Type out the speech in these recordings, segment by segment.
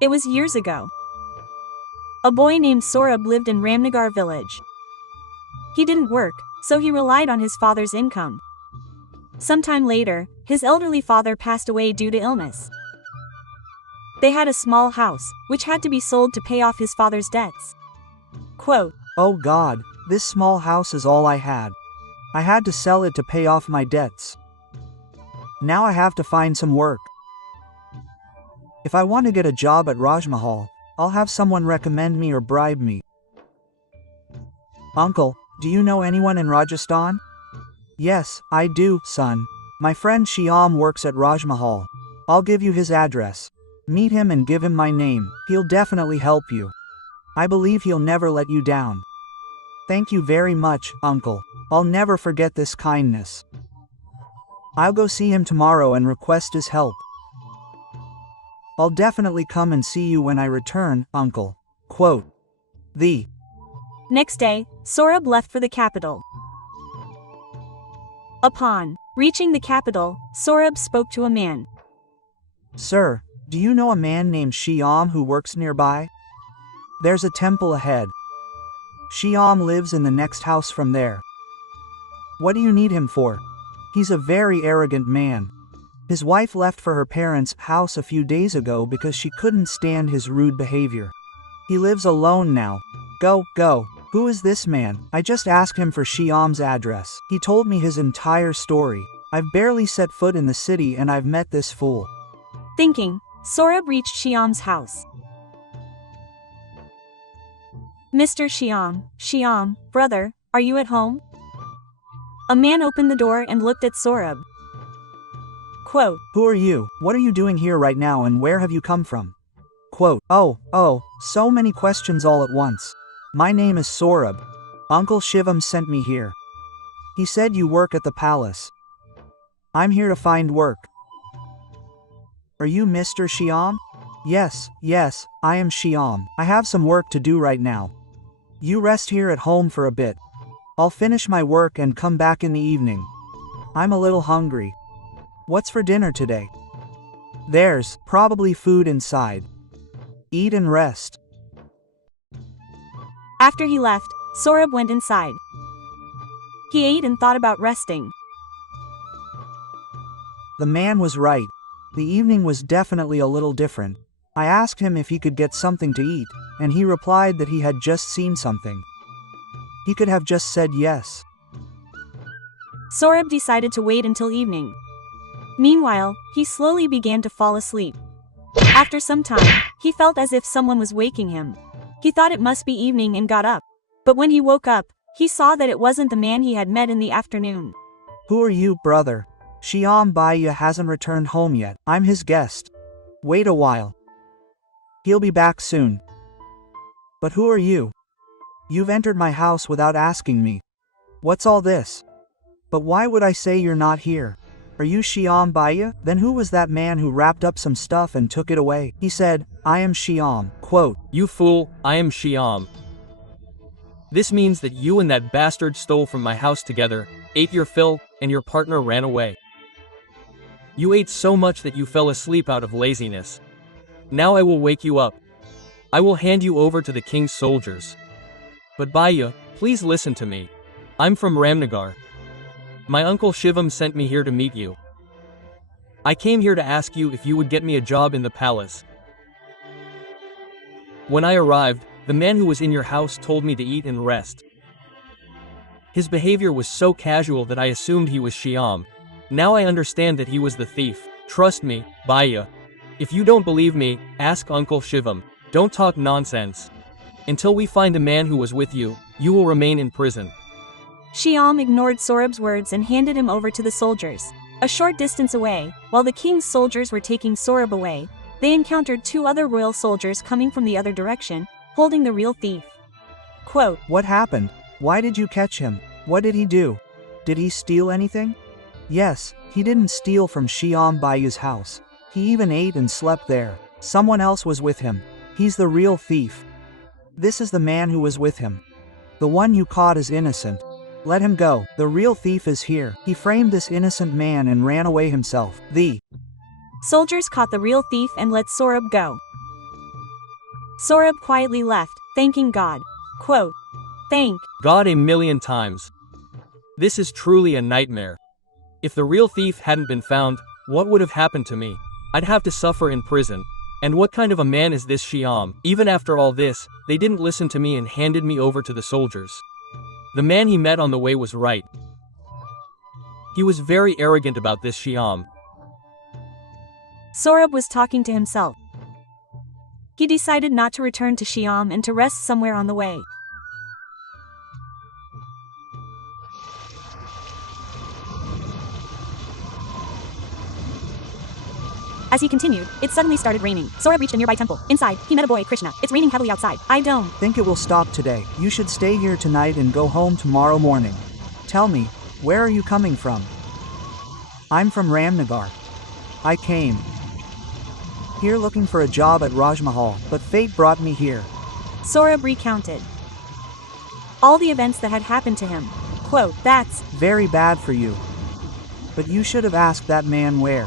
It was years ago. A boy named Saurabh lived in Ramnagar village. He didn't work, so he relied on his father's income. Sometime later, his elderly father passed away due to illness. They had a small house, which had to be sold to pay off his father's debts. Quote, "Oh God, this small house is all I had. I had to sell it to pay off my debts. Now I have to find some work. If I want to get a job at Rajmahal, I'll have someone recommend me or bribe me." "Uncle, do you know anyone in Rajasthan?" "Yes, I do, son. My friend Shyam works at Rajmahal. I'll give you his address. Meet him and give him my name. He'll definitely help you. I believe he'll never let you down." "Thank you very much, uncle. I'll never forget this kindness. I'll go see him tomorrow and request his help." "I'll definitely come and see you when I return, uncle." Quote. The Next day, Saurabh left for the capital. Upon reaching the capital, Saurabh spoke to a man. "Sir, do you know a man named Shyam who works nearby? There's a temple ahead. Shyam lives in the next house from there. What do you need him for? He's a very arrogant man. His wife left for her parents' house a few days ago because she couldn't stand his rude behavior. He lives alone now. Go, go." "Who is this man?" "I just asked him for Shyam's address. He told me his entire story. I've barely set foot in the city and I've met this fool." Thinking, Saurabh reached Shyam's house. "Mr. Shyam, brother, are you at home?" A man opened the door and looked at Saurabh. Quote, "Who are you? What are you doing here right now and where have you come from?" Quote, Oh, so many questions all at once. My name is Saurabh. Uncle Shivam sent me here. He said you work at the palace. I'm here to find work." "Are you Mr. Shyam?" Yes, I am Shyam. I have some work to do right now. You rest here at home for a bit. I'll finish my work and come back in the evening. I'm a little hungry. What's for dinner today?" "There's probably food inside. Eat and rest." After he left, Saurabh went inside. He ate and thought about resting. The man was right. The evening was definitely a little different. I asked him if he could get something to eat, and he replied that he had just seen something. He could have just said yes. Saurabh decided to wait until evening. Meanwhile, he slowly began to fall asleep. After some time, he felt as if someone was waking him. He thought it must be evening and got up. But when he woke up, he saw that it wasn't the man he had met in the afternoon. "Who are you, brother? Shyam Bhaiya hasn't returned home yet. I'm his guest. Wait a while. He'll be back soon." "But who are you? You've entered my house without asking me. What's all this? But why would I say you're not here? Are you Shyam Bhaiya?" "Then who was that man who wrapped up some stuff and took it away?" He said, "I am Shyam." Quote, "You fool, I am Shyam. This means that you and that bastard stole from my house together, ate your fill, and your partner ran away. You ate so much that you fell asleep out of laziness. Now I will wake you up. I will hand you over to the king's soldiers. But Bhaiya, please listen to me. I'm from Ramnagar. My uncle Shivam sent me here to meet you. I came here to ask you if you would get me a job in the palace. When I arrived, the man who was in your house told me to eat and rest. His behavior was so casual that I assumed he was Shyam. Now I understand that he was the thief. Trust me, Bhaiya. If you don't believe me, ask Uncle Shivam. Don't talk nonsense. Until we find a man who was with you, you will remain in prison." Shyam ignored Saurabh's words and handed him over to the soldiers. A short distance away, while the king's soldiers were taking Saurabh away, they encountered two other royal soldiers coming from the other direction, holding the real thief. Quote, "What happened? Why did you catch him? What did he do? Did he steal anything?" "Yes, he didn't steal from Shyam Bhaiya's house. He even ate and slept there. Someone else was with him. He's the real thief. This is the man who was with him. The one you caught is innocent. Let him go. The real thief is here." He framed this innocent man and ran away himself. The soldiers caught the real thief and let Saurabh go. Sorab quietly left, thanking God. Quote, "Thank God a million times. This is truly a nightmare. If the real thief hadn't been found, what would have happened to me? I'd have to suffer in prison. And what kind of a man is this Shyam? Even after all this, they didn't listen to me and handed me over to the soldiers. The man he met on the way was right. He was very arrogant about this Shyam." Sorab was talking to himself. He decided not to return to Shyam and to rest somewhere on the way. As he continued, it suddenly started raining. Sorab reached a nearby temple. Inside, he met a boy, Krishna. "It's raining heavily outside. I don't Think it will stop today. You should stay here tonight and go home tomorrow morning. Tell me, where are you coming from?" "I'm from Ramnagar. I came here looking for a job at Rajmahal, but fate brought me here." Sorab recounted all the events that had happened to him. Quote, "That's "Very bad for you. But you should have asked that man where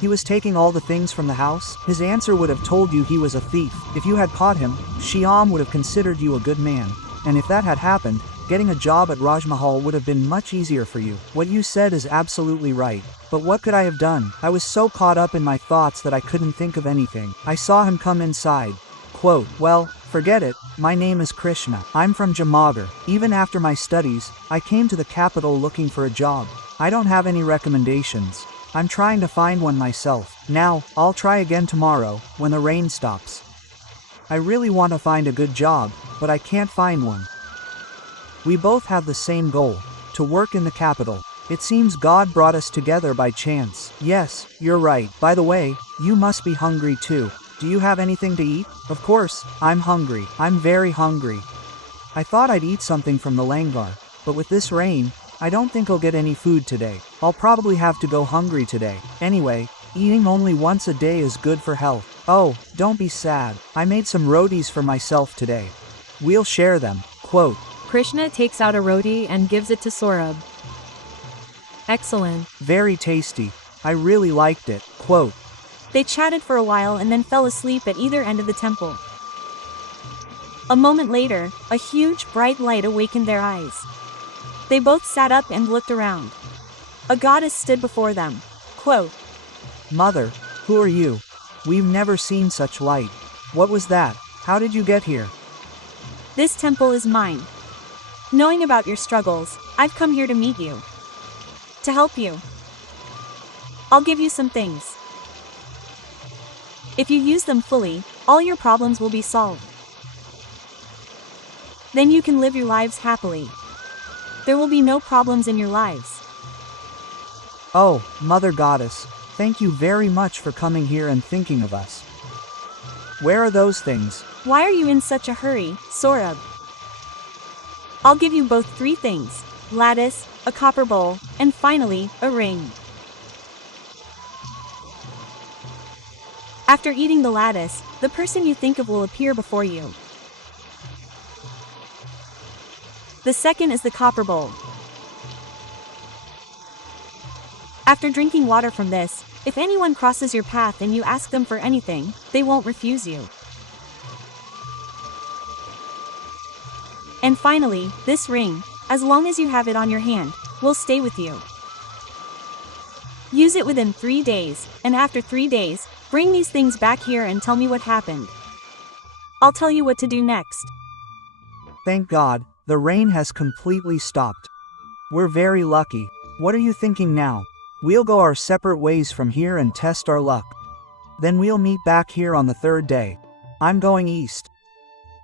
he was taking all the things from the house. His answer would have told you he was a thief. If you had caught him, Shyam would have considered you a good man. And if that had happened, getting a job at Rajmahal would have been much easier for you. What you said is absolutely right. But what could I have done? I was so caught up in my thoughts that I couldn't think of anything. I saw him come inside." Quote, "Well, forget it. My name is Krishna. I'm from Jamagar. Even after my studies, I came to the capital looking for a job. I don't have any recommendations. I'm trying to find one myself. Now, I'll try again tomorrow, when the rain stops. I really want to find a good job, but I can't find one. We both have the same goal, to work in the capital. It seems God brought us together by chance." "Yes, you're right. By the way, you must be hungry too. Do you have anything to eat?" "Of course, I'm hungry. I'm very hungry. I thought I'd eat something from the langar, but with this rain, I don't think I'll get any food today. I'll probably have to go hungry today. Anyway, eating only once a day is good for health. Oh, don't be sad. I made some rotis for myself today. We'll share them." Quote, Krishna takes out a roti and gives it to Sorab. Excellent. "Very tasty. I really liked it." Quote, They chatted for a while and then fell asleep at either end of the temple. A moment later, a huge bright light awakened their eyes. They both sat up and looked around. A goddess stood before them. Quote, "Mother, who are you? We've never seen such light. What was that? How did you get here?" "This temple is mine. Knowing about your struggles, I've come here to meet you. To help you. I'll give you some things. If you use them fully, all your problems will be solved. Then you can live your lives happily. There will be no problems in your lives." "Oh, Mother Goddess, thank you very much for coming here and thinking of us. Where are those things?" "Why are you in such a hurry, Sorab? I'll give you both 3 things, lattice, a copper bowl, and finally, a ring. After eating the lattice, the person you think of will appear before you. The second is the copper bowl. After drinking water from this, if anyone crosses your path and you ask them for anything, they won't refuse you. And finally, this ring, as long as you have it on your hand, will stay with you. Use it within 3 days, and after 3 days, bring these things back here and tell me what happened. I'll tell you what to do next." Thank God, the rain has completely stopped. We're very lucky. What are you thinking now? We'll go our separate ways from here and test our luck. Then we'll meet back here on the 3rd day. I'm going east.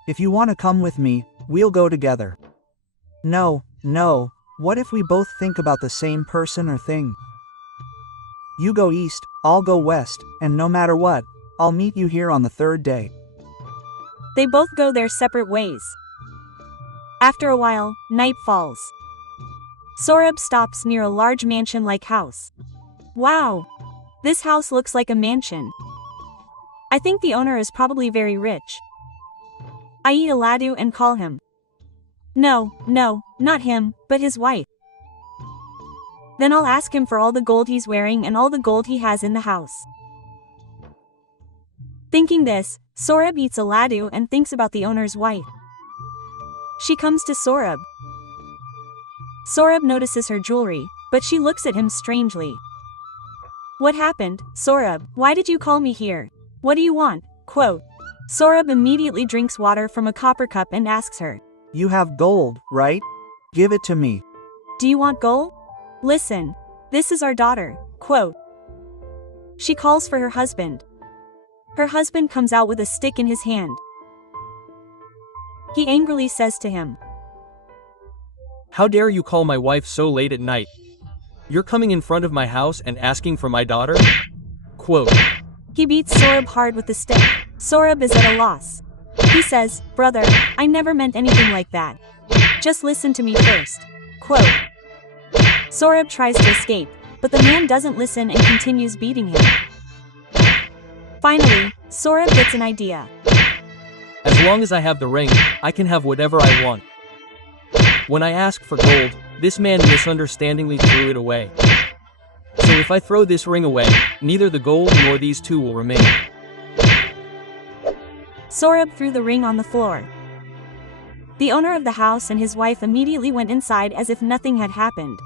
If you want to come with me, we'll go together. No, what if we both think about the same person or thing? You go east, I'll go west, and no matter what, I'll meet you here on the 3rd day. They both go their separate ways. After a while, night falls. Sorab stops near a large mansion-like house. Wow! This house looks like a mansion. I think the owner is probably very rich. I eat a laddu and call him. No, not him, but his wife. Then I'll ask him for all the gold he's wearing and all the gold he has in the house. Thinking this, Saurabh eats a laddu and thinks about the owner's wife. She comes to Saurabh. Saurabh notices her jewelry, but she looks at him strangely. What happened, Saurabh? Why did you call me here? What do you want? Quote. Saurabh immediately drinks water from a copper cup and asks her. You have gold, right? Give it to me. Do you want gold? Listen. This is our daughter. Quote. She calls for her husband. Her husband comes out with a stick in his hand. He angrily says to him. How dare you call my wife so late at night? You're coming in front of my house and asking for my daughter? Quote. He beats Saurabh hard with the stick. Saurabh is at a loss. He says, Brother, I never meant anything like that. Just listen to me first. Quote. Saurabh tries to escape, but the man doesn't listen and continues beating him. Finally, Saurabh gets an idea. As long as I have the ring, I can have whatever I want. When I asked for gold, this man misunderstandingly threw it away. So if I throw this ring away, neither the gold nor these two will remain. Saurabh threw the ring on the floor. The owner of the house and his wife immediately went inside as if nothing had happened.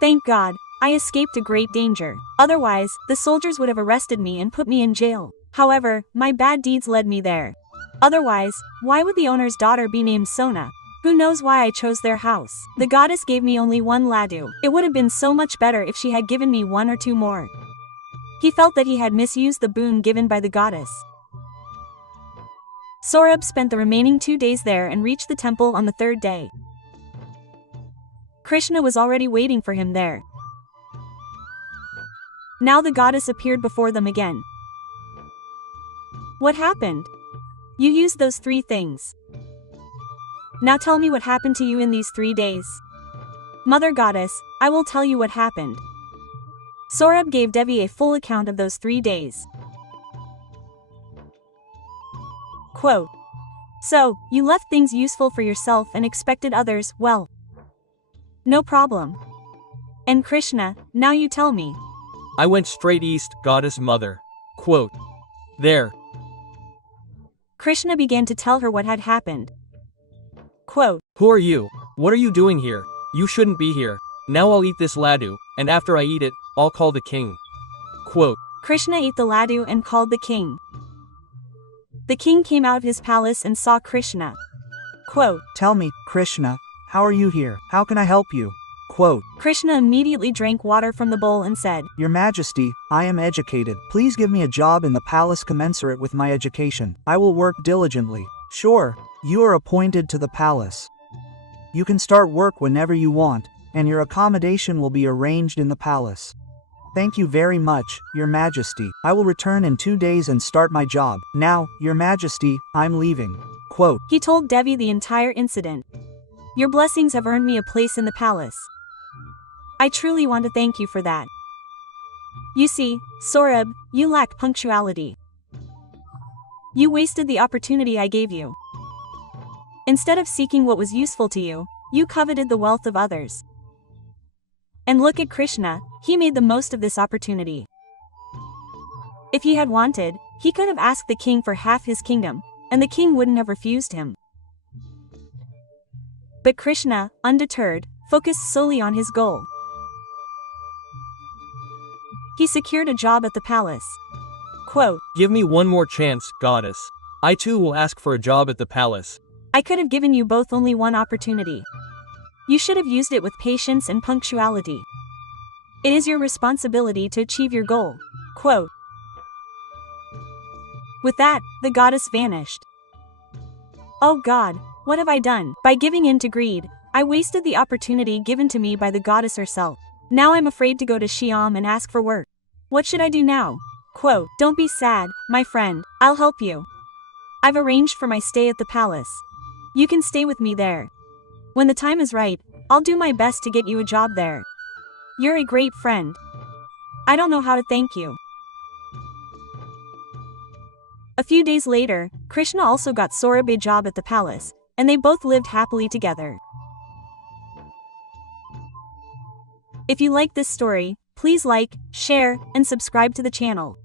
Thank God, I escaped a great danger. Otherwise, the soldiers would have arrested me and put me in jail. However, my bad deeds led me there. Otherwise, why would the owner's daughter be named Sona? Who knows why I chose their house? The goddess gave me only one laddu. It would have been so much better if she had given me one or two more. He felt that he had misused the boon given by the goddess. Saurabh spent the remaining 2 days there and reached the temple on the third day. Krishna was already waiting for him there. Now the goddess appeared before them again. What happened? You used those 3 things. Now tell me what happened to you in these 3 days. Mother Goddess, I will tell you what happened. Saurabh gave Devi a full account of those 3 days. Quote. So, you left things useful for yourself and expected others, well. No problem. And Krishna, now you tell me. I went straight east, goddess mother. Quote. There. Krishna began to tell her what had happened. Quote. Who are you? What are you doing here? You shouldn't be here. Now I'll eat this laddu, and after I eat it, I'll call the king. Quote. Krishna ate the laddu and called the king. The king came out of his palace and saw Krishna. Quote. Tell me, Krishna, how are you here? How can I help you? Quote. Krishna immediately drank water from the bowl and said, Your Majesty, I am educated. Please give me a job in the palace commensurate with my education. I will work diligently. Sure, you are appointed to the palace. You can start work whenever you want, and your accommodation will be arranged in the palace. Thank you very much, Your Majesty. I will return in 2 days and start my job. Now, Your Majesty, I'm leaving. Quote. He told Devi the entire incident. Your blessings have earned me a place in the palace. I truly want to thank you for that. You see, Saurabh, you lack punctuality. You wasted the opportunity I gave you. Instead of seeking what was useful to you, you coveted the wealth of others. And look at Krishna, he made the most of this opportunity. If he had wanted, he could have asked the king for half his kingdom, and the king wouldn't have refused him. But Krishna, undeterred, focused solely on his goal. He secured a job at the palace. Quote. Give me one more chance, goddess. I too will ask for a job at the palace. I could have given you both only one opportunity. You should have used it with patience and punctuality. It is your responsibility to achieve your goal. Quote. With that, the goddess vanished. Oh God, what have I done? By giving in to greed, I wasted the opportunity given to me by the goddess herself. Now I'm afraid to go to Shyam and ask for work. What should I do now? Quote. Don't be sad, my friend, I'll help you. I've arranged for my stay at the palace. You can stay with me there. When the time is right, I'll do my best to get you a job there. You're a great friend. I don't know how to thank you. A few days later, Krishna also got Saurabh a job at the palace, and they both lived happily together. If you like this story, please like, share, and subscribe to the channel.